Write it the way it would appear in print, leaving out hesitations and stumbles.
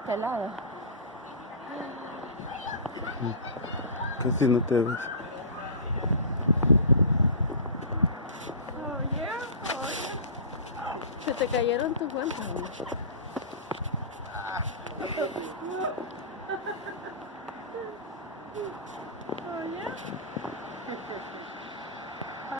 Está helado. Casi no te ves. Se te cayeron tus guantes, amor.